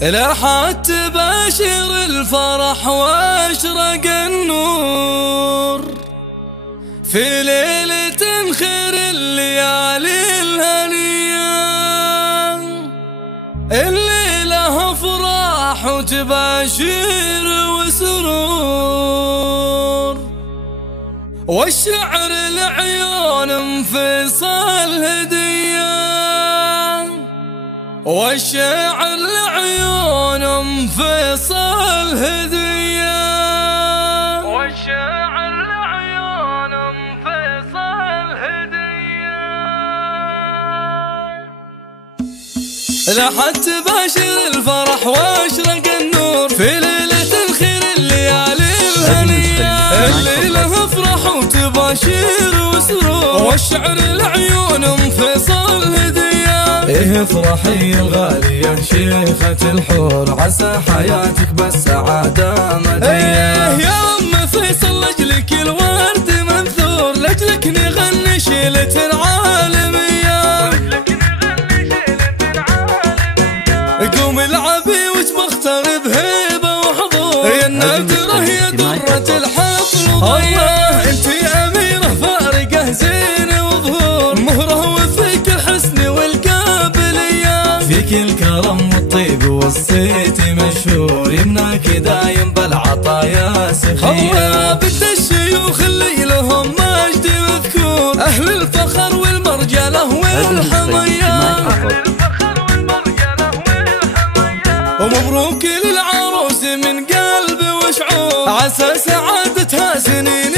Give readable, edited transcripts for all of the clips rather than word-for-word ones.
لاحت تباشر الفرح واشرق النور في ليلة خير الليالي الهنية. الليلة افراح وتباشير وسرور، والشعر العيون انفصال هدية، والشعر العيون انفصال هدية، والشعر العيون انفصال هدية. لاحت تباشر الفرح واشرق النور في ليلة الخير الليالي الهنية. الليلة افرح وتباشير وسرور، والشعر العيون انفصال هدية. افرحي الغالية شيخة الحور، عسى حياتك بالسعادة مدية. يا أم فيصل لأجلك الورد منثور، لأجلك نغني شيلة العالمية. قوم العبي وتبختر بهيبة وحضور، يا النادرة هي درة الحفل وضية. انتي أميرة فارقة زين وظهور، مهرة وفيك الحسن والقابلية. فيك الكرم والطيب والصيت مشهور، يمناك دايم بالعطايا سخية. بنت الشيوخ اللي لهم مجد مذكور، أهل الفخر والمرجلة والحمية. ومبروك للعروس من قلب وشعور، عسى سعادتها سنين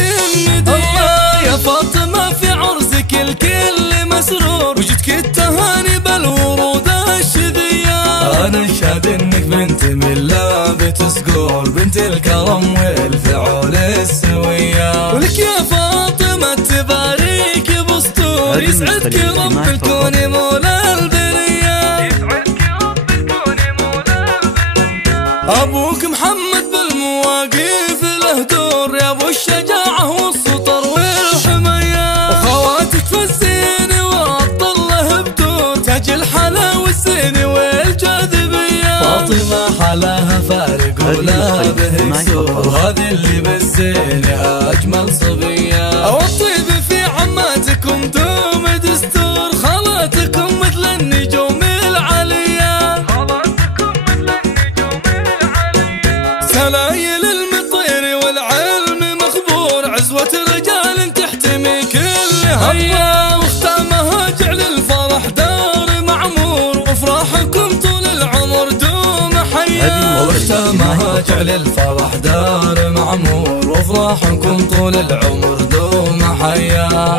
مدية. يا فاطمة في عرسك الكل مسرور، وجدك التهاني بالورود الشذية. أنا شاد إنك بنت من لابة صقور، بنت الكرم والفعول السوية. ولك يا فاطمة تباريك بسطور، يسعدك رب الكون مولى البرية. أبوك محمد بالمواقف له دور، يا أبو الشجاعة والسطر والحمية. وخواتك في الزين وعبد الله بدور، تاج الحلا والزين والجاذبية. فاطمة حلاها فارق ولا به كسور، وهذه اللي بالزين أجمل صبية. والطيب في عماتكم دوم دستور، خالاتكم مثل النجوم العليا. سلايل المطير والعلم مخبور، عزوة رجال تحتمي كل هيا. واختامها جعل الفرح دار معمور، وافراحكم طول العمر دوم حيا. واختامها جعل الفرح دار معمور، وافراحكم طول العمر دوم حيا.